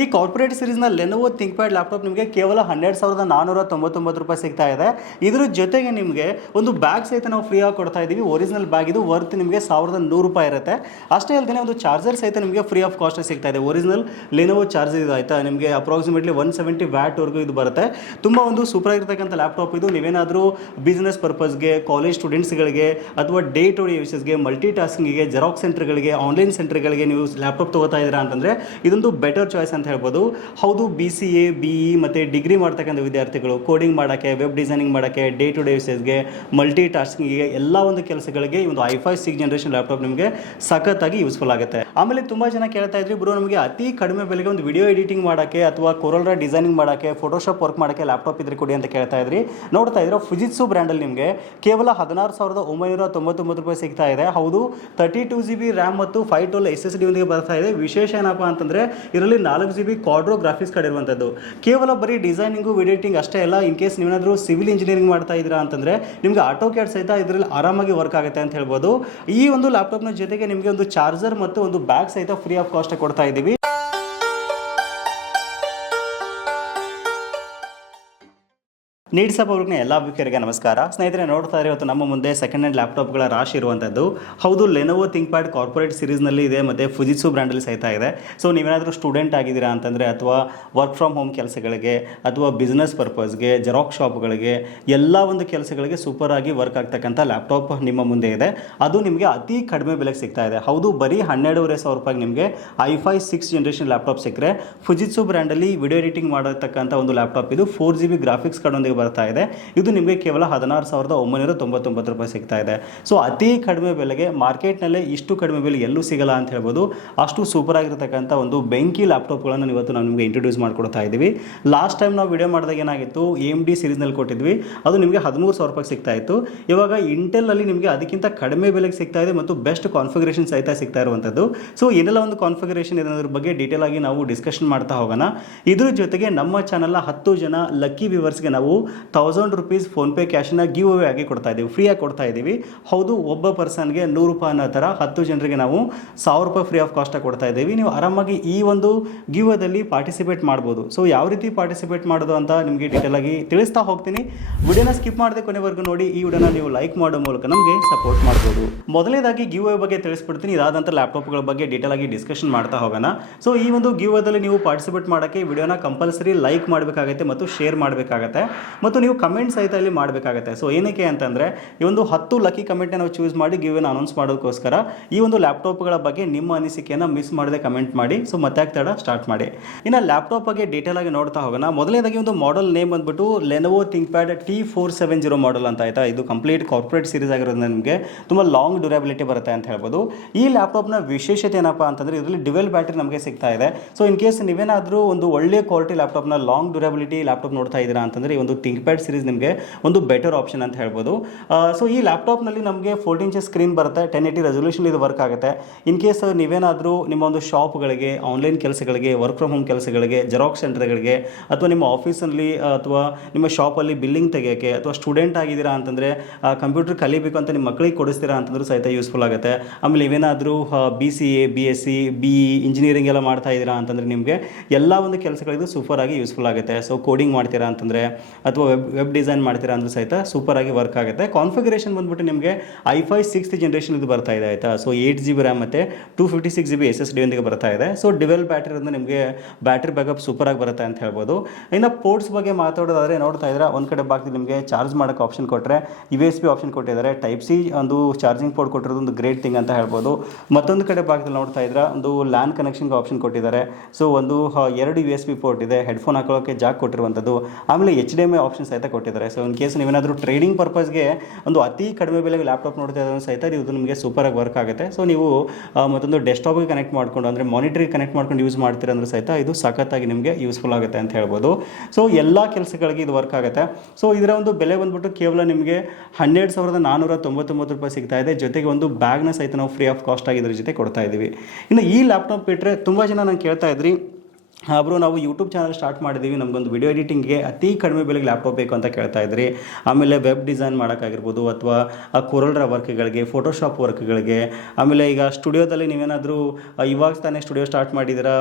ಈ corporate ಸೀರೀಸ್ನ Lenovo ಥಿಂಕ್ಪ್ಯಾಡ್ laptop ನಿಮಗೆ ಕೇವಲ 12,499 ರೂಪಾಯಿ ಸಿಗ್ತಾ ಇದೆ. ಇದ್ರ ಜೊತೆಗೆ ನಿಮಗೆ ಒಂದು ಬ್ಯಾಗ್ ಸಹಿತ ನಾವು ಫ್ರೀ ಆಗಿ ಕೊಡ್ತಾ ಇದ್ದೀವಿ. ಒರಿಜಿನಲ್ ಬ್ಯಾಗ್ ಇದು ವರ್ತ್ ನಿಮಗೆ 1,100 ರೂಪಾಯಿ ಇರುತ್ತೆ. ಅಷ್ಟೇ ಅಲ್ಲದೆ ಒಂದು ಚಾರ್ಜರ್ ಸಹಿತ ನಿಮಗೆ ಫ್ರೀ ಆಫ್ ಕಾಸ್ಟ್ ಸಿಗ್ತಾ ಇದೆ. ಒರಿಜಿನಲ್ ಲೆನೋವೋ ಚಾರ್ಜರ್ ಇದು ಆಯಿತಾ, ನಿಮಗೆ ಅಪ್ರಾಕ್ಸಿಮೇಟ್ಲಿ 170 ವ್ಯಾಟ್ವರೆಗೂ ಇದು ಬರುತ್ತೆ. ತುಂಬ ಒಂದು ಸೂಪರ್ ಆಗಿರ್ತಕ್ಕಂಥ ಲ್ಯಾಪ್ಟಾಪ್ ಇದು. ನೀವೇನಾದರೂ ಬಿಸ್ನೆಸ್ ಪರ್ಪಸ್ಗೆ, ಕಾಲೇಜ್ ಸ್ಟೂಡೆಂಟ್ಸ್ಗಳಿಗೆ ಅಥವಾ ಡೇ ಟು ಡೇ ಯೂಸಸ್ಗೆ, ಮಲ್ಟಿ ಟಾಸ್ಕಿಂಗಿಗೆ, ಜೆರಾಕ್ಸ್ ಸೆಂಟರ್ಗಳಿಗೆ, ಆನ್ಲೈನ್ ಸೆಂಟರ್ಗಳಿಗೆ ನೀವು ಲ್ಯಾಪ್ಟಾಪ್ ತಗೋತಾ ಇದ್ದೀರಾ ಅಂತಂದರೆ ಇದೊಂದು ಬೆಟರ್ ಚಾಯ್ಸ್ ಅಂತ ಹೇಳ್ಬೋದು. ಹೌದು, BCA, BE ಮತ್ತು ಡಿಗ್ರಿ ಮಾಡ್ತಕ್ಕಂಥ ವಿದ್ಯಾರ್ಥಿಗಳು ಕೋಡಿಂಗ್ ಮಾಡೋಕ್ಕೆ, ವೆಬ್ ಡಿಸೈನಿಂಗ್ ಮಾಡೋಕ್ಕೆ, ಡೇ ಟು ಡೇ ಯೂಸಸ್ಗೆ, ಮಲ್ಟಿ ಟಾಸ್ಕಿಂಗಿಗೆ ಎಲ್ಲ ಒಂದು ಕೆಲಸಗಳಿಗೆ ಈ ಒಂದು i5 6th ಜನರೇಷನ್ ಲ್ಯಾಪ್ಟಾಪ್ ನಿಮಗೆ ಸಖತ್ತಾಗಿ ಯೂಸ್ಫುಲ್ ಆಗುತ್ತೆ. ಆಮೇಲೆ ತುಂಬ ಜನ ಕೇಳ್ತಾ ಇದ್ರಿ, ಬ್ರೋ ನಮಗೆ ಅತಿ ಕಡಿಮೆ ಬೆಲೆಗೆ ಒಂದು ವಿಡಿಯೋ ಎಡಿಟಿಂಗ್ ಮಾಡೋಕ್ಕೆ ಅಥವಾ ಕೊರಲ್ರಾ ಡಿಸೈನಿಂಗ್ ಮಾಡೋಕ್ಕೆ, ಫೋಟೋಶಾಪ್ ವರ್ಕ್ ಮಾಡೋಕ್ಕೆ ಲ್ಯಾಪ್ಟಾಪ್ ಇದ್ರೆ ಕೊಡಿ ಅಂತ ಕೇಳ್ತಾ ಇದ್ರಿ. ನೋಡ್ತಾ ಇದ್ರೆ ಫುಜಿತ್ಸು ಬ್ರ್ಯಾಂಡಲ್ಲಿ ನಿಮಗೆ ಕೇವಲ 16,999 ರೂಪಾಯಿ ಸಿಗ್ತಾ ಇದೆ. ಹೌದು, 32 GB ರ್ಯಾಮ್ ಮತ್ತು 512 SSD ಒಂದಿಗೆ ಬರ್ತಾ ಇದೆ. ವಿಶೇಷ ಏನಪ್ಪ ಅಂತಂದರೆ ಇದರಲ್ಲಿ 4 GB ಕ್ವಾಡ್ರೋ ಗ್ರಾಫಿಕ್ಸ್ ಕಾರ್ಡ್ ಇರುವಂಥದ್ದು. ಕೇವಲ ಬರೀ ಡಿಸೈನಿಂಗು, ವಿಡಿಯೋ ಎಡಿಟಿಂಗ್ ಅಷ್ಟೇ ಅಲ್ಲ, ಇನ್ ಕೇಸ್ ನೀವೇನಾದರೂ ಸಿವಿಲ್ ಇಂಜಿನಿಯರಿಂಗ್ ಮಾಡ್ತಾ ಇದ್ದೀರಾ ಅಂತಂದರೆ ನಿಮಗೆ ಆಟೋ ಕ್ಯಾಡ್ ಸಹಿತ ಇದರಲ್ಲಿ ಆರಾಮಾಗಿ ವರ್ಕ್ ಆಗುತ್ತೆ ಅಂತ ಹೇಳ್ಬೋದು. ಈ ಒಂದು ಲ್ಯಾಪ್ಟಾಪ್ನ ಜೊತೆಗೆ ನಿಮಗೆ ಒಂದು ಚಾರ್ಜರ್ ಮತ್ತು ಒಂದು ಬ್ಯಾಗ್ ಸಹಿತ ಫ್ರೀ ಆಫ್ ಕಾಸ್ಟ್ ಕೊಡ್ತಾ ಇದ್ದೀವಿ. ನೀಡ್ಸ್ ಅಪ್ ಅವ್ರಿಗೆ ಎಲ್ಲ ವೀಕ್ಷಕರಿಗೆ ನಮಸ್ಕಾರ. ಸ್ನೇಹಿತರೆ, ನೋಡ್ತಾ ಇರೋ ಇವತ್ತು ನಮ್ಮ ಮುಂದೆ ಸೆಕೆಂಡ್ ಹ್ಯಾಂಡ್ ಲ್ಯಾಪ್ಟಾಪ್ಗಳ ರಾಶಿ ಇರುವಂಥದ್ದು. ಹೌದು, ಲೆನೋವೋ ಥಿಂಕ್ಪ್ಯಾಡ್ ಕಾರ್ಪೊರೇಟ್ ಸೀರೀಸ್ನಲ್ಲಿ ಇದೆ ಮತ್ತು ಫುಜಿತ್ಸು ಬ್ರ್ಯಾಂಡಲ್ಲಿ ಸಹಿತ ಇದೆ. ಸೊ ನೀವೇನಾದರೂ ಸ್ಟೂಡೆಂಟ್ ಆಗಿದ್ದೀರಾ ಅಂತಂದರೆ ಅಥವಾ ವರ್ಕ್ ಫ್ರಮ್ ಹೋಮ್ ಕೆಲಸಗಳಿಗೆ ಅಥವಾ ಬಿಸ್ನೆಸ್ ಪರ್ಪಸ್ಗೆ, ಜೆರಾಕ್ಸ್ ಶಾಪ್ಗಳಿಗೆ, ಎಲ್ಲ ಒಂದು ಕೆಲಸಗಳಿಗೆ ಸೂಪರ್ ಆಗಿ ವರ್ಕ್ ಆಗ್ತಕ್ಕಂಥ ಲ್ಯಾಪ್ಟಾಪ್ ನಿಮ್ಮ ಮುಂದೆ ಇದೆ. ಅದು ನಿಮಗೆ ಅತಿ ಕಡಿಮೆ ಬೆಲೆಗೆ ಸಿಗ್ತಾ ಇದೆ. ಹೌದು, ಬರೀ 12,500 ರೂಪಾಯಿಗೆ ನಿಮಗೆ i5 6th ಜನರೇಷನ್ ಲ್ಯಾಪ್ಟಾಪ್ ಸಿಕ್ಕರೆ ಫುಜಿತ್ಸು ಬ್ರ್ಯಾಂಡಲ್ಲಿ ವಿಡಿಯೋ ಎಡಿಟಿಂಗ್ ಮಾಡತಕ್ಕಂಥ ಒಂದು ಲ್ಯಾಪ್ಟಾಪ್ ಇದು 4 GB ಗ್ರಾಫಿಕ್ಸ್ ಕಾರ್ಡ್ ಬರ್ತಾ ಇದೆ. ಇದು ನಿಮಗೆ ಕೇವಲ 16,999 ರೂಪಾಯಿ ಸಿಗ್ತಾ ಇದೆ. ಸೊ ಅತಿ ಕಡಿಮೆ ಬೆಲೆಗೆ ಮಾರ್ಕೆಟ್ನಲ್ಲೇ ಇಷ್ಟು ಕಡಿಮೆ ಬೆಲೆ ಎಲ್ಲೂ ಸಿಗಲ್ಲ ಅಂತ ಹೇಳ್ಬೋದು. ಅಷ್ಟು ಸೂಪರ್ ಆಗಿರ್ತಕ್ಕಂಥ ಒಂದು ಬೆಂಕಿ ಲ್ಯಾಪ್ಟಾಪ್ಗಳನ್ನು ಇವತ್ತು ನಾವು ನಿಮಗೆ ಇಂಟ್ರೊಡ್ಯೂಸ್ ಮಾಡಿಕೊಡ್ತಾ ಇದ್ದೀವಿ. ಲಾಸ್ಟ್ ಟೈಮ್ ನಾವು ವಿಡಿಯೋ ಮಾಡಿದಾಗ ಏನಾಗಿತ್ತು, AMD ಸೀರೀಸ್ನಲ್ಲಿ ಕೊಟ್ಟಿದ್ವಿ, ಅದು ನಿಮಗೆ 13,000 ರೂಪಾಯಿ ಸಿಗ್ತಾ ಇತ್ತು. ಇವಾಗ ಇಂಟೆಲ್ನಲ್ಲಿ ನಿಮಗೆ ಅದಕ್ಕಿಂತ ಕಡಿಮೆ ಬೆಲೆಗೆ ಸಿಗ್ತಾ ಇದೆ ಮತ್ತು ಬೆಸ್ಟ್ ಕಾನ್ಫಿಗರೇಷನ್ ಸಹಿತ ಸಿಗ್ತಾ ಇರುವಂಥದ್ದು. ಸೊ ಏನೆಲ್ಲ ಒಂದು ಕಾನ್ಫಿಗರೇಷನ್ ಇದರ ಬಗ್ಗೆ ಡೀಟೇಲ್ ಆಗಿ ನಾವು ಡಿಸ್ಕಷನ್ ಮಾಡ್ತಾ ಹೋಗೋಣ. ಇದ್ರ ಜೊತೆಗೆ ನಮ್ಮ ಚಾನಲ್ನ 10 ಜನ ಲಕ್ಕಿ ವ್ಯೂವರ್ಸ್ಗೆ ನಾವು 1,000 ರೂಪೀಸ್ ಫೋನ್ಪೇ ಕ್ಯಾಶನ್ನ ಗಿವ್ ಅವೇ ಆಗಿ ಕೊಡ್ತಾ ಇದ್ದೀವಿ, ಫ್ರೀಯಾಗಿ ಕೊಡ್ತಾ ಇದ್ದೀವಿ. ಹೌದು, ಒಬ್ಬ ಪರ್ಸನ್ಗೆ 100 ರೂಪಾಯಿ ಅನ್ನೋ ಥರ 10 ಜನರಿಗೆ ನಾವು 1,000 ರೂಪಾಯಿ ಫ್ರೀ ಆಫ್ ಕಾಸ್ಟಾಗಿ ಕೊಡ್ತಾ ಇದ್ದೀವಿ. ನೀವು ಆರಾಮಾಗಿ ಈ ಒಂದು ಗಿವ್ ಅದಲ್ಲಿ ಪಾರ್ಟಿಸಿಪೇಟ್ ಮಾಡ್ಬೋದು. ಸೊ ಯಾವ ರೀತಿ ಪಾರ್ಟಿಸಿಪೇಟ್ ಮಾಡೋದು ಅಂತ ನಿಮಗೆ ಡೀಟೇಲ್ ಆಗಿ ತಿಳಿಸ್ತಾ ಹೋಗ್ತೀನಿ. ವಿಡಿಯೋನ ಸ್ಕಿಪ್ ಮಾಡದೆ ಕೊನೆವರೆಗೂ ನೋಡಿ. ಈ ವಿಡಿಯೋನ ನೀವು ಲೈಕ್ ಮಾಡೋ ಮೂಲಕ ನಮಗೆ ಸಪೋರ್ಟ್ ಮಾಡ್ಬೋದು. ಮೊದಲನೇದಾಗಿ ಗಿವ್ ಅವೇ ಬಗ್ಗೆ ತಿಳಿಸ್ಬಿಡ್ತೀನಿ. ಇದಾದ ನಂತರ ಲ್ಯಾಪ್ಟಾಪ್ಗಳ ಬಗ್ಗೆ ಡೀಟೇಲ್ ಆಗಿ ಡಿಸ್ಕಷನ್ ಮಾಡ್ತಾ ಹೋಗೋಣ. ಸೊ ಈ ಒಂದು ಗಿವ್ ಅದಲ್ಲಿ ನೀವು ಪಾರ್ಟಿಸಿಪೇಟ್ ಮಾಡೋಕ್ಕೆ ವಿಡಿಯೋನ ಕಂಪಲ್ಸರಿ ಲೈಕ್ ಮಾಡಬೇಕಾಗುತ್ತೆ ಮತ್ತು ಶೇರ್ ಮಾಡಬೇಕಾಗತ್ತೆ ಮತ್ತು ನೀವು ಕಮೆಂಟ್ ಸಹಿತ ಇಲ್ಲಿ ಮಾಡಬೇಕಾಗುತ್ತೆ. ಸೊ ಏನಕ್ಕೆ ಅಂತಂದರೆ ಈ ಒಂದು 10 ಲಕ್ಕಿ ಕಮೆಂಟ್ನ ನಾವು ಚೂಸ್ ಮಾಡಿ ಗಿವ್ನ ಅನೌನ್ಸ್ ಮಾಡೋದಕ್ಕೋಸ್ಕರ ಈ ಒಂದು ಲ್ಯಾಪ್ಟಾಪ್ಗಳ ಬಗ್ಗೆ ನಿಮ್ಮ ಅನಿಸಿಕೆಯನ್ನು ಮಿಸ್ ಮಾಡದೆ ಕಮೆಂಟ್ ಮಾಡಿ. ಸೊ ಮತ್ತೆ ಆಗ್ತಾಡ ಸ್ಟಾರ್ಟ್ ಮಾಡಿ. ಇನ್ನು ಲ್ಯಾಪ್ಟಾಪ್ ಬಗ್ಗೆ ಡೀಟೇಲ್ ಆಗಿ ನೋಡ್ತಾ ಹೋಗೋಣ. ಮೊದಲನೇದಾಗಿ ಒಂದು ಮಾಡೆಲ್ ನೇಮ್ ಬಂದ್ಬಿಟ್ಟು ಲೆನೋವೋ ಥಿಂಕ್ಪ್ಯಾಡ್ T470 ಮಾಡೆಲ್ ಅಂತ ಆಯ್ತಾ. ಇದು ಕಂಪ್ಲೀಟ್ ಕಾರ್ಪೊರೇಟ್ ಸೀರೀಸ್ ಆಗಿರೋದ್ರಿಂದ ನಿಮಗೆ ತುಂಬ ಲಾಂಗ್ ಡ್ಯೂರಬಿಲಿಟಿ ಬರುತ್ತೆ ಅಂತ ಹೇಳ್ಬೋದು. ಈ ಲ್ಯಾಪ್ಟಾಪ್ನ ವಿಶೇಷತೆ ಏನಪ್ಪ ಅಂತಂದರೆ ಇದರಲ್ಲಿ ಡ್ಯುವೆಲ್ ಬ್ಯಾಟ್ರಿ ನಮಗೆ ಸಿಗ್ತಾ ಇದೆ. ಸೊ ಇನ್ ಕೇಸ್ ನೀವೇನಾದರೂ ಒಂದು ಒಳ್ಳೆ ಕ್ವಾಲಿಟಿ ಲ್ಯಾಪ್ಟಾಪ್ನ ಲಾಂಗ್ ಡ್ಯೂರಬಿಲಿಟಿ ಲ್ಯಾಪ್ಟಾಪ್ ನೋಡ್ತಾ ಇದ್ದೀರಾ ಅಂತಂದರೆ ಈ ಒಂದು ಥಿಂಕ್ಪ್ಯಾಡ್ ಸೀರೀಸ್ ನಿಮಗೆ ಒಂದು ಬೆಟರ್ ಆಪ್ಷನ್ ಅಂತ ಹೇಳ್ಬೋದು. ಸೊ ಈ ಲ್ಯಾಪ್ಟಾಪ್ನಲ್ಲಿ ನಮಗೆ 14 ಇಂಚ್ ಸ್ಕ್ರೀನ್ ಬರುತ್ತೆ, 1080 ರೆಸೊಲ್ಯೂಷನ್ ಇದು ವರ್ಕ್ ಆಗುತ್ತೆ. ಇನ್ ಕೇಸ್ ನೀವೇನಾದರೂ ನಿಮ್ಮ ಒಂದು ಶಾಪ್ಗಳಿಗೆ, ಆನ್ಲೈನ್ ಕೆಲಸಗಳಿಗೆ, ವರ್ಕ್ ಫ್ರಮ್ ಹೋಮ್ ಕೆಲಸಗಳಿಗೆ, ಜೆರಾಕ್ಸ್ ಸೆಂಟರ್ಗಳಿಗೆ ಅಥವಾ ನಿಮ್ಮ ಆಫೀಸಲ್ಲಿ ಅಥವಾ ನಿಮ್ಮ ಶಾಪಲ್ಲಿ ಬಿಲ್ಲಿಂಗ್ ತೆಗೆಯೋಕ್ಕೆ ಅಥವಾ ಸ್ಟೂಡೆಂಟ್ ಆಗಿದ್ದೀರಾ ಅಂತಂದರೆ ಕಂಪ್ಯೂಟರ್ ಕಲಿಬೇಕು ಅಂತ ನಿಮ್ಮ ಮಕ್ಕಳಿಗೆ ಕೊಡಿಸ್ತೀರಾ ಅಂತಂದ್ರೂ ಸಹಿತ ಯೂಸ್ಫುಲ್ ಆಗುತ್ತೆ. ಆಮೇಲೆ ನೀವೇನಾದರೂ BCA, BSc, BE ಇಂಜಿನಿಯರಿಂಗ್ ಎಲ್ಲ ಮಾಡ್ತಾ ಇದ್ದೀರಾ ಅಂತಂದರೆ ನಿಮಗೆ ಎಲ್ಲ ಒಂದು ಕೆಲಸಗಳಿಗೂ ಸೂಪರ್ ಆಗಿ ಯೂಸ್ಫುಲ್ ಆಗುತ್ತೆ. ಸೊ ಕೋಡಿಂಗ್ ಮಾಡ್ತೀರಾ ಅಂತಂದರೆ ಅಥವಾ ವೆಬ್ ಡಿಸೈನ್ ಮಾಡ್ತೀರಾ ಅಂದ್ರೂ ಸಹಿತ ಸೂಪರ್ ಆಗಿ ವರ್ಕ್ ಆಗುತ್ತೆ. ಕಾನ್ಫಿಗರೇಷನ್ ಬಂದ್ಬಿಟ್ಟು ನಿಮಗೆ i5 6th ಜನರೇಷನ್ ಇದು ಬರ್ತಾ ಇದೆ ಆಯಿತಾ. ಸೊ 8 GB ರ್ಯಾಮ್ ಮತ್ತು 256 GB SSD ಒಂದಿಗೆ ಬರ್ತಾ ಇದೆ. ಸೊ ಡ್ಯುವೆಲ್ ಬ್ಯಾಟ್ರಿ ಅಂದ್ರೆ ನಿಮಗೆ ಬ್ಯಾಟ್ರಿ ಬ್ಯಾಕಪ್ ಸೂಪರ್ ಆಗಿ ಬರುತ್ತೆ ಅಂತ ಹೇಳ್ಬೋದು. ಇನ್ನು ಪೋರ್ಟ್ಸ್ ಬಗ್ಗೆ ಮಾತಾಡೋದಾದರೆ ನೋಡ್ತಾ ಇದ್ರೆ ಒಂದು ಕಡೆ ಭಾಗದಲ್ಲಿ ನಿಮಗೆ ಚಾರ್ಜ್ ಮಾಡೋಕ್ಕೆ ಆಪ್ಷನ್ ಕೊಟ್ಟರೆ USB ಆಪ್ಷನ್ ಕೊಟ್ಟಿದ್ದಾರೆ. Type-C ಒಂದು ಚಾರ್ಜಿಂಗ್ ಪೋರ್ಟ್ ಕೊಟ್ಟಿರೋದು ಒಂದು ಗ್ರೇಟ್ ಥಿಂಗ್ ಅಂತ ಹೇಳ್ಬೋದು. ಮತ್ತೊಂದು ಕಡೆ ಭಾಗದಲ್ಲಿ ನೋಡ್ತಾ ಇದ್ರೆ ಒಂದು LAN ಕನೆಕ್ಷನ್ಗೆ ಆಪ್ಷನ್ ಕೊಟ್ಟಿದ್ದಾರೆ. ಸೊ ಒಂದು 2 USB ಪೋರ್ಟ್ ಇದೆ, ಹೆಡ್ಫೋನ್ ಹಾಕೊಳ್ಳೋಕ್ಕೆ ಜಾಕ್ ಕೊಟ್ಟಿರುವಂಥದ್ದು. ಆಮೇಲೆ HDMI ಆಪ್ಷನ್ ಸಹಿತ ಕೊಟ್ಟಿದ್ದಾರೆ. ಸೊ ಇನ್ ಕೇಸ್ ನೀವೇನಾದರೂ ಟ್ರೇಡಿಂಗ್ ಪರ್ಪಸ್ಗೆ ಒಂದು ಅತಿ ಕಡಿಮೆ ಬೆಲೆಗೆ ಲ್ಯಾಪ್ಟಾಪ್ ನೋಡ್ತಾ ಇದ್ರೂ ಸಹಿತ ಇದು ನಿಮಗೆ ಸೂಪರಾಗಿ ವರ್ಕ್ ಆಗುತ್ತೆ. ಸೊ ನೀವು ಮತ್ತೊಂದು ಡೆಸ್ಕ್ಟಾಪ್ಗೆ ಕನೆಕ್ಟ್ ಮಾಡ್ಕೊಂಡು ಅಂದರೆ ಮಾನಿಟರಿಗೆ ಕನೆಕ್ಟ್ ಮಾಡ್ಕೊಂಡು ಯೂಸ್ ಮಾಡ್ತೀರ ಅಂದ್ರೆ ಸಹಿತ ಇದು ಸಖತ್ತಾಗಿ ನಿಮಗೆ ಯೂಸ್ಫುಲ್ ಆಗುತ್ತೆ ಅಂತ ಹೇಳ್ಬೋದು. ಸೊ ಎಲ್ಲ ಕೆಲಸಗಳಿಗೆ ಇದು ವರ್ಕ್ ಆಗುತ್ತೆ. ಸೊ ಇದರ ಒಂದು ಬೆಲೆ ಬಂದ್ಬಿಟ್ಟು ಕೇವಲ ನಿಮಗೆ 12,499 ರೂಪಾಯಿ ಸಿಗ್ತಾ ಇದೆ. ಜೊತೆಗೆ ಒಂದು ಬ್ಯಾಗ್ನ ಸಹಿತ ನಾವು ಫ್ರೀ ಆಫ್ ಕಾಸ್ಟ್ ಆಗಿ ಇದ್ರ ಜೊತೆ ಕೊಡ್ತಾ ಇದ್ದೀವಿ. ಇನ್ನು ಈ ಲ್ಯಾಪ್ಟಾಪ್ ಬಿಟ್ಟರೆ ತುಂಬ ಜನ ನಾನು ಕೇಳ್ತಾ ಇದ್ರಿ, ಬ್ರೋ ನಾವು ಯೂಟ್ಯೂಬ್ ಚಾನಲ್ ಸ್ಟಾರ್ಟ್ ಮಾಡಿದ್ದೀವಿ, ನಮಗೊಂದು ವಿಡಿಯೋ ಎಡಿಟಿಂಗ್ಗೆ ಅತಿ ಕಡಿಮೆ ಬೆಲೆಗೆ ಲ್ಯಾಪ್ಟಾಪ್ ಬೇಕು ಅಂತ ಕೇಳ್ತಾ ಇದ್ರಿ. ಆಮೇಲೆ ವೆಬ್ ಡಿಸೈನ್ ಮಾಡೋಕ್ಕಾಗಿರ್ಬೋದು ಅಥವಾ ಕೊರಲ್ರ ವರ್ಕ್ಗಳಿಗೆ, ಫೋಟೋಶಾಪ್ ವರ್ಕ್ಗಳಿಗೆ, ಆಮೇಲೆ ಈಗ ಸ್ಟುಡಿಯೋದಲ್ಲಿ ನೀವೇನಾದರೂ ಇವಾಗ ತಾನೇ ಸ್ಟುಡಿಯೋ ಸ್ಟಾರ್ಟ್ ಮಾಡಿದ್ದೀರಾ,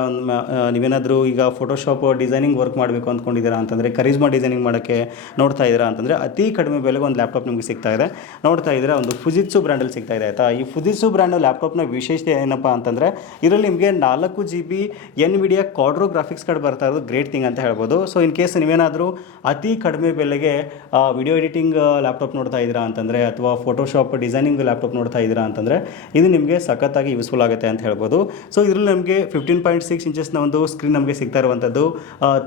ನೀವೇನಾದರೂ ಈಗ ಫೋಟೋಶಾಪ್ ಡಿಸೈನಿಂಗ್ ವರ್ಕ್ ಮಾಡಬೇಕು ಅಂದ್ಕೊಂಡಿದ್ದೀರಾ ಅಂತಂದರೆ, ಕರಿಜ್ಮಾ ಡಿಸೈನಿಂಗ್ ಮಾಡೋಕ್ಕೆ ನೋಡ್ತಾ ಇದ್ದೀರಾ ಅಂತಂದರೆ ಅತಿ ಕಡಿಮೆ ಬೆಲೆಗೆ ಒಂದು ಲ್ಯಾಪ್ಟಾಪ್ ನಿಮಗೆ ಸಿಗ್ತಾ ಇದೆ. ನೋಡ್ತಾ ಇದ್ದೀರಾ ಒಂದು ಫುಜಿತ್ಸು ಬ್ರ್ಯಾಂಡಲ್ಲಿ ಸಿಗ್ತಾ ಇದೆ ಆಯಿತಾ. ಈ ಫುಜಿತ್ಸು ಬ್ರ್ಯಾಂಡ್ ಲ್ಯಾಪ್ಟಾಪ್ನ ವಿಶೇಷತೆ ಏನಪ್ಪ ಅಂತಂದರೆ ಇದರಲ್ಲಿ ನಿಮಗೆ 4 GB NVIDIA ಕ್ವಾಡ್ರೋ ಗ್ರಾಫಿಕ್ಸ್ ಕಾರ್ಡ್ ಬರ್ತಾ ಇರೋದು ಗ್ರೇಟ್ ಥಿಂಗ್ ಅಂತ ಹೇಳ್ಬೋದು. ಸೊ ಇನ್ ಕೇಸ್ ನೀವೇನಾದರೂ ಅತಿ ಕಡಿಮೆ ಬೆಲೆಗೆ ವಿಡಿಯೋ ಎಡಿಟಿಂಗ್ ಲ್ಯಾಪ್ಟಾಪ್ ನೋಡ್ತಾ ಇದ್ದೀರಾ ಅಂತಂದರೆ ಅಥವಾ ಫೋಟೋಶಾಪ್ ಡಿಸೈನಿಂಗ್ ಲ್ಯಾಪ್ಟಾಪ್ ನೋಡ್ತಾ ಇದ್ದೀರಾ ಅಂತಂದರೆ ಇದು ನಿಮಗೆ ಸಖತ್ತಾಗಿ ಯೂಸ್ಫುಲ್ ಆಗುತ್ತೆ ಅಂತ ಹೇಳ್ಬೋದು. ಸೊ ಇದರಲ್ಲಿ ನಮಗೆ 15.6 ಇಂಚಸ್ನ ಒಂದು ಸ್ಕ್ರೀನ್ ನಮಗೆ ಸಿಗ್ತಾ ಇರುವಂಥದ್ದು,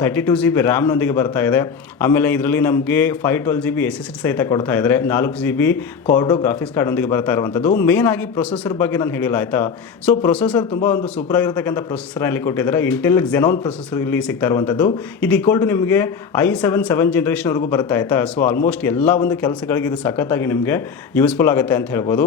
32 GB ರ್ಯಾಮ್ನೊಂದಿಗೆ ಬರ್ತಾ ಇದೆ. ಆಮೇಲೆ ಇದರಲ್ಲಿ ನಮಗೆ 512 GB SSD ಸಹಿತ ಕೊಡ್ತಾ ಇದ್ದಾರೆ, 4 GB ಕ್ವಾಡ್ರೋ ಗ್ರಾಫಿಕ್ಸ್ ಕಾರ್ಡೊಂದಿಗೆ ಬರ್ತಾ ಇರುವಂಥದ್ದು. ಮೇನ್ ಆಗಿ ಪ್ರೊಸೆಸರ್ ಬಗ್ಗೆ ನಾನು ಹೇಳಿಲ್ಲ ಆಯಿತಾ. ಸೊ ಪ್ರೊಸೆಸರ್ ತುಂಬ ಒಂದು ಸೂಪರ್ ಆಗಿರತಕ್ಕಂಥ ಪ್ರೊಸೆಸರಲ್ಲಿ ಕೊಟ್ಟಿದ್ದಾರೆ, ಇಂಟೆಲ್ Xenon ಪ್ರೊಸೆಸರ್ ಇಲ್ಲಿ ಸಿಗ್ತಾ ಇರುವಂಥದ್ದು. ಇದು ಈಕ್ವಲ್ ಟು ನಿಮಗೆ i7 7 ಜನರೇಷನ್ವರೆಗೂ ಬರುತ್ತೆ ಆಯಿತಾ. ಸೊ ಆಲ್ಮೋಸ್ಟ್ ಎಲ್ಲ ಒಂದು ಕೆಲಸಗಳಿಗೆ ಇದು ಸಖತ್ತಾಗಿ ನಿಮಗೆ ಯೂಸ್ಫುಲ್ ಆಗುತ್ತೆ ಅಂತ ಹೇಳ್ಬೋದು.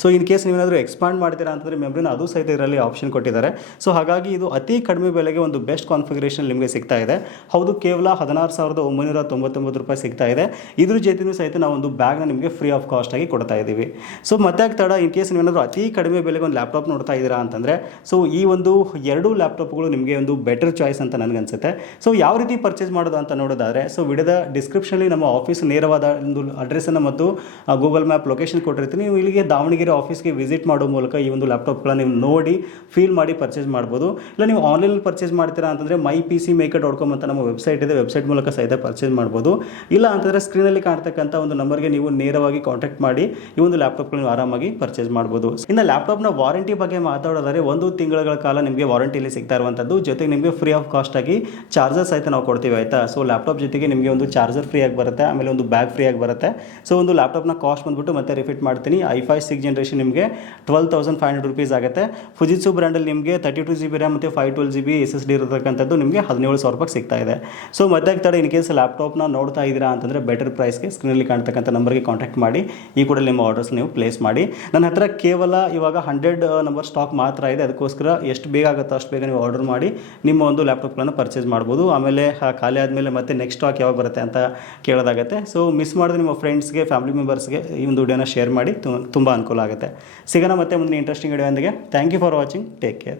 ಸೊ ಇನ್ ಕೇಸ್ ನೀವೇನಾದರೂ ಎಕ್ಸ್ಪಾಂಡ್ ಮಾಡ್ತೀರಾ ಅಂತಂದರೆ ಮೆಮ್ರಿನ ಅದು ಸಹಿತ ಇದರಲ್ಲಿ ಆಪ್ಷನ್ ಕೊಟ್ಟಿದ್ದಾರೆ. ಸೊ ಹಾಗಾಗಿ ಇದು ಅತಿ ಕಡಿಮೆ ಬೆಲೆಗೆ ಒಂದು ಬೆಸ್ಟ್ ಕಾನ್ಫಿಗರೇಷನ್ ನಿಮಗೆ ಸಿಗ್ತಾ ಇದೆ. ಹೌದು, ಕೇವಲ 16,999 ರೂಪಾಯಿ ಸಿಗ್ತಾ ಇದೆ. ಇದ್ರ ಜೊತೆನೂ ಸಹಿತ ನಾವು ಒಂದು ಬ್ಯಾಗ್ನ ನಿಮಗೆ ಫ್ರೀ ಆಫ್ ಕಾಸ್ಟ್ ಆಗಿ ಕೊಡ್ತಾ ಇದ್ದೀವಿ. ಸೊ ಮತ್ತೆ ತಡ ಇನ್ ಕೇಸ್ ನೀವೇನಾದರೂ ಅತಿ ಕಡಿಮೆ ಬೆಲೆಗೆ ಒಂದು ಲ್ಯಾಪ್ಟಾಪ್ ನೋಡ್ತಾ ಇದ್ದೀರಾ ಅಂತಂದರೆ ಸೊ ಈ ಒಂದು 2 ಲ್ಯಾಪ್ಟಾಪ್ಗಳು ನಿಮಗೆ ಒಂದು ಬೆಟರ್ ಚಾಯ್ಸ್ ಅಂತ ನನಗನ್ಸುತ್ತೆ. ಸೊ ಯಾವ ರೀತಿ ಪರ್ಚೇಸ್ ಮಾಡೋದು ಅಂತ ನೋಡೋದಾದರೆ ಸೊ ವಿಡಿಯೋದ ಡಿಸ್ಕ್ರಿಪ್ಷನಲ್ಲಿ ನಮ್ಮ ಆಫೀಸ್ ನೇರವಾದ ಒಂದು ಅಡ್ರೆಸ್ಸನ್ನು ಮತ್ತು ಗೂಗಲ್ ಮ್ಯಾಪ್ ಲೊಕೇಶನ್ ಕೊಟ್ಟಿರ್ತೀನಿ. ನೀವು ಇಲ್ಲಿಗೆ ದಾವಣಗೆರೆ ಆಫೀಸ್ಗೆ ವಿಸಿಟ್ ಮಾಡೋ ಮೂಲಕ ಈ ಒಂದು ಲ್ಯಾಪ್ಟಾಪ್ಗಳನ್ನ ನೀವು ನೋಡಿ ಫೀಲ್ ಮಾಡಿ ಪರ್ಚೇಸ್ ಮಾಡ್ಬೋದು. ಇಲ್ಲ ನೀವು ಆನ್ಲೈನಲ್ಲಿ ಪರ್ಚೇಸ್ ಮಾಡ್ತೀರಾ ಅಂತಂದರೆ mypcmaker.com ಅಂತ ನಮ್ಮ ವೆಬ್ಸೈಟ್ ಇದೆ, ವೆಬ್ಸೈಟ್ ಮೂಲಕ ಸಹಿತ ಪರ್ಚೇಸ್ ಮಾಡ್ಬೋದು. ಇಲ್ಲ ಅಂತಂದರೆ ಸ್ಕ್ರೀನಲ್ಲಿ ಕಾಣ್ತಕ್ಕಂಥ ಒಂದು ನಂಬರ್ಗೆ ನೀವು ನೇರವಾಗಿ ಕಾಂಟ್ಯಾಕ್ಟ್ ಮಾಡಿ ಈ ಒಂದು ಲ್ಯಾಪ್ಟಾಪ್ಗಳನ್ನು ಆರಾಮಾಗಿ ಪರ್ಚೇಸ್ ಮಾಡ್ಬೋದು. ಇನ್ನು ಲ್ಯಾಪ್ಟಾಪ್ನ ವಾರಂಟಿ ಬಗ್ಗೆ ಮಾತಾಡೋದಾದರೆ 1 ತಿಂಗಳ ಕಾಲ ನಿಮಗೆ ವಾರಂಟಿಯಲ್ಲಿ ಸಿಗ್ತಾ ಇರುವಂಥದ್ದು, ಜೊತೆಗೆ ನಿಮಗೆ ಫ್ರೀ ಆಫ್ ಕಾಸ್ಟ್ ಆಗಿ ಚಾರ್ಜರ್ ಸಹಿತ ನಾವು ಕೊಡ್ತೀವಿ ಆಯಿತಾ. ಸೊ ಲ್ಯಾಪ್ಟಾಪ್ ಜೊತೆಗೆ ನಿಮಗೆ ಒಂದು ಚಾರ್ಜರ್ ಫ್ರೀ ಆಗಿ ಬರುತ್ತೆ, ಆಮೇಲೆ ಒಂದು ಬ್ಯಾಗ್ ಫ್ರೀ ಆಗಿ ಬರುತ್ತೆ. ಸೊ ಒಂದು ಲ್ಯಾಪ್ಟಾಪ್ನ ಕಾಸ್ಟ್ ಬಂದುಬಿಟ್ಟು ಮತ್ತೆ ರಿಪೀಟ್ ಮಾಡ್ತೀನಿ, i5 6 ಜನರೇಷನ್ ನಿಮಗೆ 12,500 ರೂಪೀಸ್ ಆಗುತ್ತೆ. ಫುಜಿತ್ಸು ಬ್ರ್ಯಾಂಡಲ್ಲಿ ನಿಮಗೆ 32 GB ರ್ಯಾಮ್ ಮತ್ತು 512 GB SSD ಇರತಕ್ಕಂಥದ್ದು ನಿಮಗೆ 17,000 ರೂಪಾಯಿ ಸಿಗ್ತಾ ಇದೆ. ಸೊ ಮತ್ತೆ ತಡ ಇನ್ ಕೇಸ್ ಲ್ಯಾಪ್ಟಾಪ್ನ ನೋಡ್ತಾ ಇದ್ದೀರಾ ಅಂತಂದರೆ ಬೆಟರ್ ಪ್ರೈಸ್ಗೆ ಸ್ಕ್ರೀನಲ್ಲಿ ಕಾಣ್ತಕ್ಕಂಥ ನಂಬರ್ಗೆ ಕಾಂಟ್ಯಾಕ್ಟ್ ಮಾಡಿ ಈ ಕೂಡ ನಿಮ್ಮ ಆರ್ಡರ್ಸ್ ನೀವು ಪ್ಲೇಸ್ ಮಾಡಿ. ನನ್ನ ಹತ್ರ ಕೇವಲ ಇವಾಗ 100 ನಂಬರ್ ಸ್ಟಾಕ್ ಮಾತ್ರ ಇದೆ, ಅದಕ್ಕೋಸ್ಕರ ಎಷ್ಟು ಬೇಗ ಆಗುತ್ತೋ ಅಷ್ಟು ಬೇಗ ನೀವು ಆರ್ಡರ್ ಮಾಡಿ ನಿಮ್ಮ ಒಂದು ಲ್ಯಾಪ್ಟಾಪ್ಗಳನ್ನು ಪರ್ಚೇಸ್ ಮಾಡ್ಬೋದು. ಆಮೇಲೆ ಖಾಲಿ ಆದಮೇಲೆ ಮತ್ತೆ ನೆಕ್ಸ್ಟ್ ಸ್ಟಾಕ್ ಯಾವಾಗ ಬರುತ್ತೆ ಅಂತ ಕೇಳೋದಾಗುತ್ತೆ. ಸೊ ಮಿಸ್ ಮಾಡಿದ್ರೆ ನಿಮ್ಮ ಫ್ರೆಂಡ್ಸ್ಗೆ, ಫ್ಯಾಮಿಲಿ ಮೆಂಬರ್ಸ್ಗೆ ಈ ಒಂದು ವಿಡಿಯೋನ ಶೇರ್ ಮಾಡಿ, ತುಂಬ ಅನುಕೂಲ ಆಗುತ್ತೆ. ಸಿಗೋಣ ಮತ್ತೆ ಮುಂದಿನ ಇಂಟ್ರೆಸ್ಟಿಂಗ್ ವಿಡಿಯೋ ಒಂದಿಗೆ. Thank you for watching, take care.